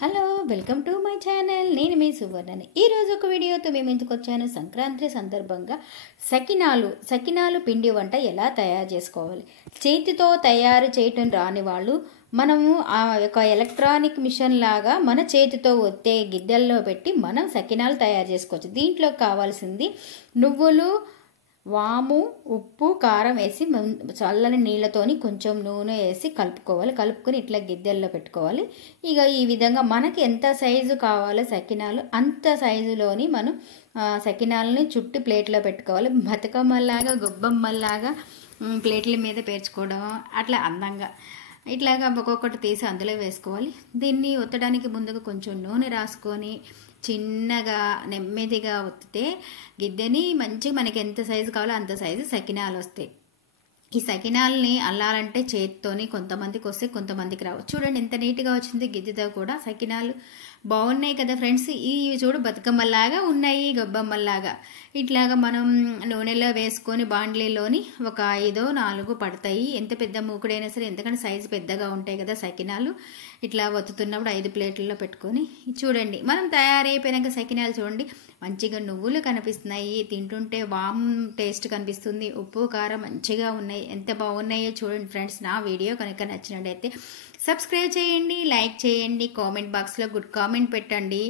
Hello welcome to my channel. నేను మీ సువర్ణని. ఈరోజు ఒక వీడియోతో మేము ఎందుకు వచ్చాను, సంక్రాంతి సందర్భంగా సకినాలు పిండి వంట ఎలా తయారు చేసుకోవాలి. చేతితో తయారు చేయటం రాని వాళ్ళు మనము ఒక ఎలక్ట్రానిక్ మిషన్ లాగా మన చేతితో ఒత్తే గిద్దెల్లో పెట్టి మనం సకినాలు తయారు చేసుకోవచ్చు. దీంట్లో కావాల్సింది నువ్వులు, వాము, ఉప్పు, కారం వేసి చల్లని నీళ్ళతోని కొంచెం నూనె వేసి కలుపుకొని ఇట్లా గిద్దెల్లో పెట్టుకోవాలి. ఇక ఈ విధంగా మనకి ఎంత సైజు కావాలో సకినాలు అంత సైజులోని మనం సకినాలని చుట్టి ప్లేట్లో పెట్టుకోవాలి. బతుకమ్మలాగా గొబ్బమ్మలాగా ప్లేట్ల మీద పేర్చుకోవడం అట్లా అందంగా ఇట్లాగా ఒక్కొక్కటి తీసి అందులో వేసుకోవాలి. దీన్ని ఒత్తడానికి ముందుగా కొంచెం నూనె రాసుకొని చిన్నగా నెమ్మదిగా ఒత్తితే గిద్దెని మంచిగా మనకి ఎంత సైజు కావాలో అంత సైజు సకినాలు వస్తాయి. ఈ సకినాలని అల్లాలంటే చేతితోని కొంతమందికి వస్తే కొంతమందికి రావు. చూడండి ఎంత నీట్గా వచ్చింది గిద్దెతో కూడా. సకినాలు బాగున్నాయి కదా ఫ్రెండ్స్. ఈ చూడు బతుకమ్మలాగా ఉన్నాయి, గొబ్బమ్మలాగా. ఇట్లాగా మనం నూనెలో వేసుకొని బాండ్లీలోని ఒక 5-4 పడతాయి. ఎంత పెద్ద మూకుడైనా సరే, ఎందుకంటే సైజు పెద్దగా ఉంటాయి కదా సకినాలు. ఇట్లా ఒత్తుతున్నప్పుడు 5 ప్లేట్లలో పెట్టుకొని చూడండి. మనం తయారైపోయినాక సకినాలు చూడండి మంచిగా నువ్వులు కనిపిస్తున్నాయి, తింటుంటే వామ్ టేస్ట్ కనిపిస్తుంది, ఉప్పు కారం మంచిగా ఉన్నాయి. ఎంత బాగున్నాయో చూడండి ఫ్రెండ్స్. నా వీడియో కనుక నచ్చినట్టయితే సబ్స్క్రైబ్ చేయండి, లైక్ చేయండి, కామెంట్ బాక్స్లో గుడ్ కామెంట్ పెట్టండి.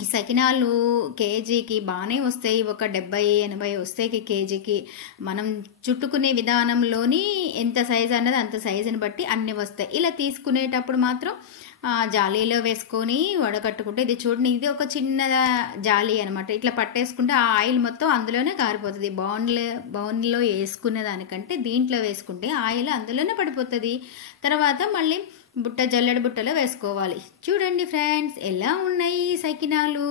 ఈ సకినాలు కేజీకి బాగానే వస్తాయి, ఒక 70-80 వస్తాయి కేజీకి. మనం చుట్టుకునే విధానంలోని ఎంత సైజు అన్నది అంత సైజుని బట్టి అన్ని వస్తాయి. ఇలా తీసుకునేటప్పుడు మాత్రం జాలీలో వేసుకొని వడకట్టుకుంటే, ఇది చూడండి ఇది ఒక చిన్న జాలీ అనమాట. ఇట్లా పట్టేసుకుంటే ఆ ఆయిల్ మొత్తం అందులోనే కారిపోతుంది. బౌన్లో వేసుకునే దానికంటే దీంట్లో వేసుకుంటే ఆయిల్ అందులోనే పడిపోతుంది. తర్వాత మళ్ళీ జల్లెడ బుట్టలో వేసుకోవాలి. చూడండి ఫ్రెండ్స్ ఎలా ఉన్నాయి సకినాలు,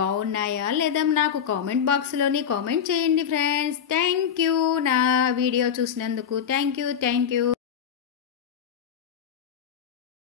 బాగున్నాయా లేదా నాకు కామెంట్ బాక్స్లోని కామెంట్ చేయండి ఫ్రెండ్స్. థ్యాంక్ యూ నా వీడియో చూసినందుకు. Thank you.